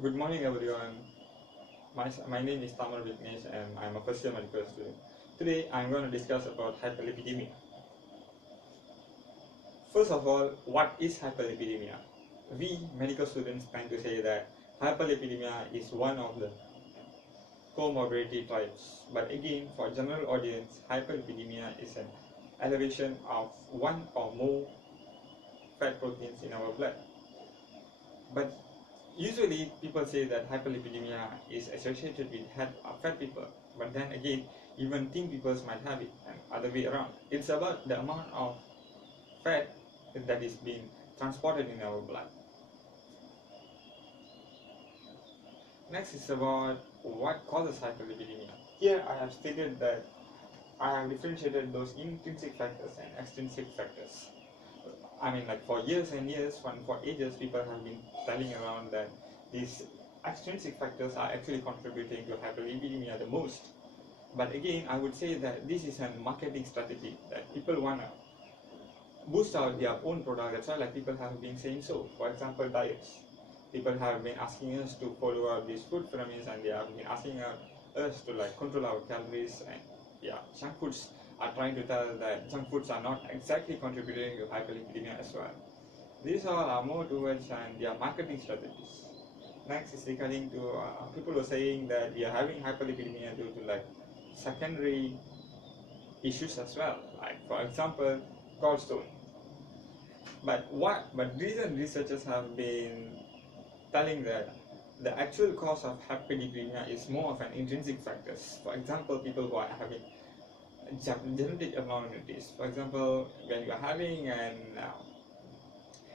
Good morning, everyone. My name is Tamar Vignesh, and I'm a first year medical student. Today, I'm going to discuss about hyperlipidemia. First of all, what is hyperlipidemia? We medical students tend to say that hyperlipidemia is one of the comorbidity types. But again, for general audience, hyperlipidemia is an elevation of one or more fat proteins in our blood. But usually people say that hyperlipidemia is associated with fat people, but then again, even thin people might have it, and other way around. It's about the amount of fat that is being transported in our blood. Next is about what causes hyperlipidemia. Here I have stated that I have differentiated those intrinsic factors and extrinsic factors. I mean, like for years and years, for ages, people have been telling around that these extrinsic factors are actually contributing to hyperlipidemia the most. But again, I would say that this is a marketing strategy that people want to boost out their own product. That's why like people have been saying so. For example, diets. People have been asking us to follow up these food pyramids, and they have been asking us to like control our calories, and yeah, junk foods are trying to tell that junk foods are not exactly contributing to hyperlipidemia as well. These all are more towards and their marketing strategies. Next is regarding to people who are saying that we are having hyperlipidemia due to like secondary issues as well, like for example gallstone. But recent researchers have been telling that the actual cause of hyperlipidemia is more of an intrinsic factors. For example, people who are having genetic abnormalities. For example, when you are having an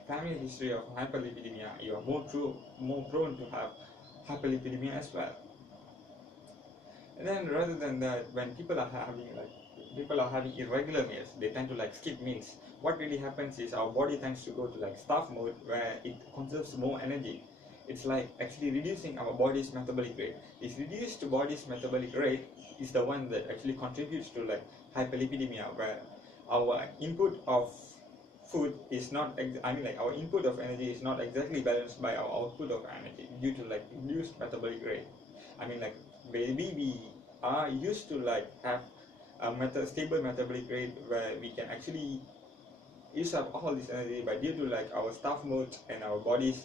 family history of hyperlipidemia, you are more prone to have hyperlipidemia as well. And then rather than that, when people are having irregular meals, they tend to like skip meals. What really happens is our body tends to go to like starve mode where it conserves more energy. It's like actually reducing our body's metabolic rate. This reduced body's metabolic rate is the one that actually contributes to like hyperlipidemia, where our input of food is not our input of energy is not exactly balanced by our output of energy due to like reduced metabolic rate. I mean like maybe we are used to like have a stable metabolic rate where we can actually use up all this energy, but due to like our starve mode and our body's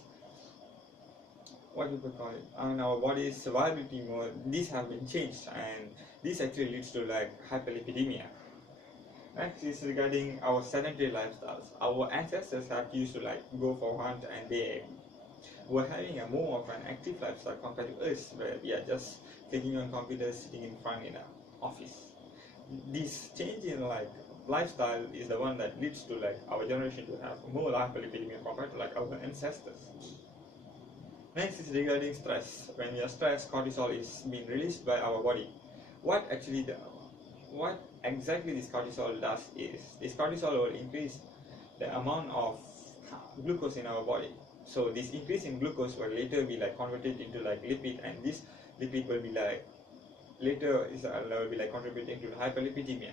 what people call it, our body's survivability mode, these have been changed, and this actually leads to like hyperlipidemia. Next is regarding our sedentary lifestyles. Our ancestors have used to like go for hunt, and they were having a more of an active lifestyle compared to us, where we are just clicking on computers, sitting in front in an office. This change in like lifestyle is the one that leads to like our generation to have more hyperlipidemia compared to like our ancestors. Next is regarding stress. When we are stressed, cortisol is being released by our body. What actually what exactly this cortisol does is this cortisol will increase the amount of glucose in our body. So this increase in glucose will later be like converted into like lipid, and this lipid will be like later is will be like contributing to hyperlipidemia.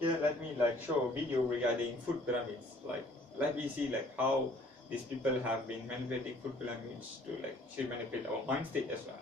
Here let me like show a video regarding food pyramids. Like let me see like how these people have been manipulating food pyramids to like actually manipulate our mind state as well.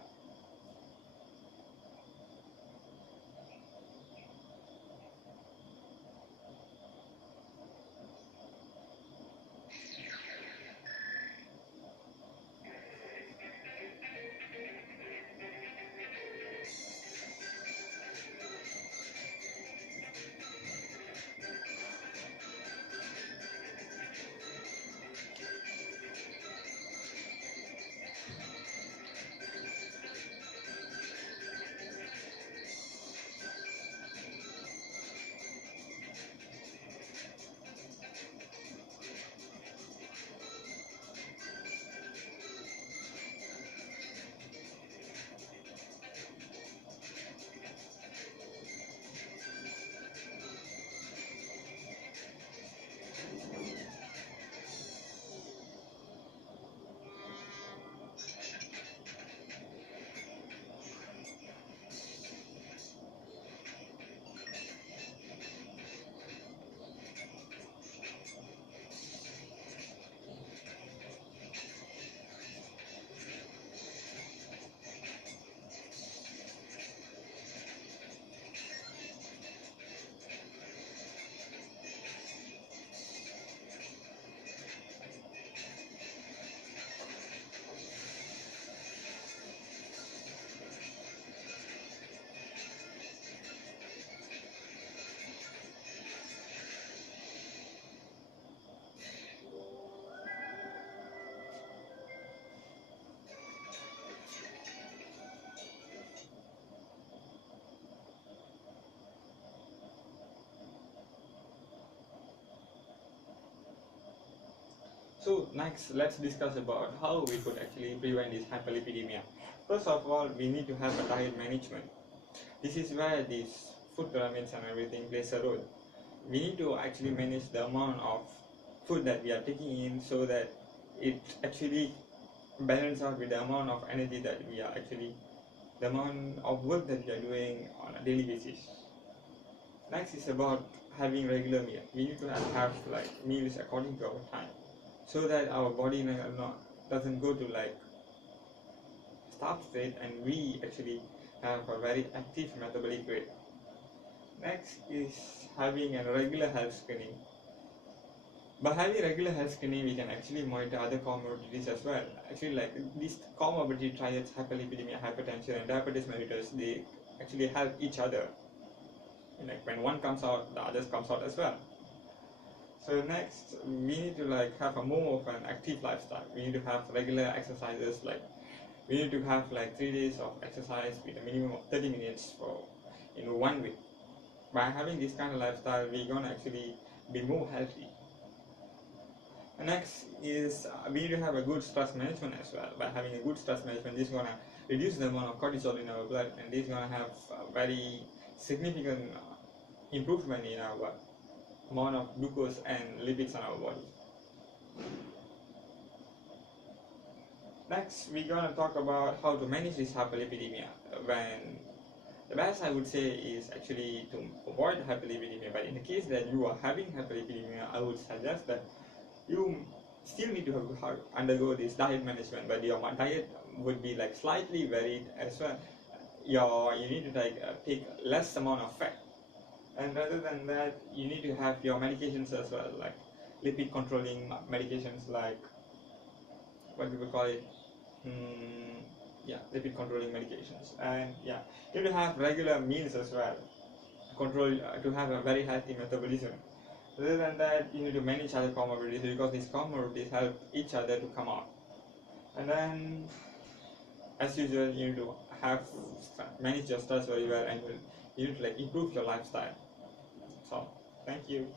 So next, let's discuss about how we could actually prevent this hyperlipidemia. First of all, we need to have a diet management. This is where these food pyramids and everything plays a role. We need to actually manage the amount of food that we are taking in so that it actually balances out with the amount of energy that we are actually, the amount of work that we are doing on a daily basis. Next is about having regular meal. We need to have like meals according to our time, so that our body doesn't go to like starve state and we actually have a very active metabolic rate. Next is having a regular health screening. By having regular health screening, we can actually monitor other comorbidities as well. Actually, like these comorbidity triads, hyperlipidemia, hypertension, and diabetes mellitus, they actually help each other. Like when one comes out, the others comes out as well. So next, we need to like have a more of an active lifestyle. We need to have regular exercises. Like we need to have like 3 days of exercise with a minimum of 30 minutes for in 1 week. By having this kind of lifestyle, we're gonna actually be more healthy. And next is we need to have a good stress management as well. By having a good stress management, this is gonna reduce the amount of cortisol in our blood, and this is gonna have a very significant improvement in our amount of glucose and lipids in our body. Next, we're gonna talk about how to manage this hyperlipidemia. When the best I would say is actually to avoid hyperlipidemia, but in the case that you are having hyperlipidemia, I would suggest that you still need to undergo this diet management, but your diet would be like slightly varied as well. You need to take less amount of fat, and rather than that, you need to have your medications as well, like lipid controlling medications, like what we would call it, lipid controlling medications, and you need to have regular meals as well, to have a very healthy metabolism. Other than that, you need to manage other comorbidities because these comorbidities help each other to come out. And then, as usual, you need to manage your stress very well, and you need to like improve your lifestyle. So, thank you.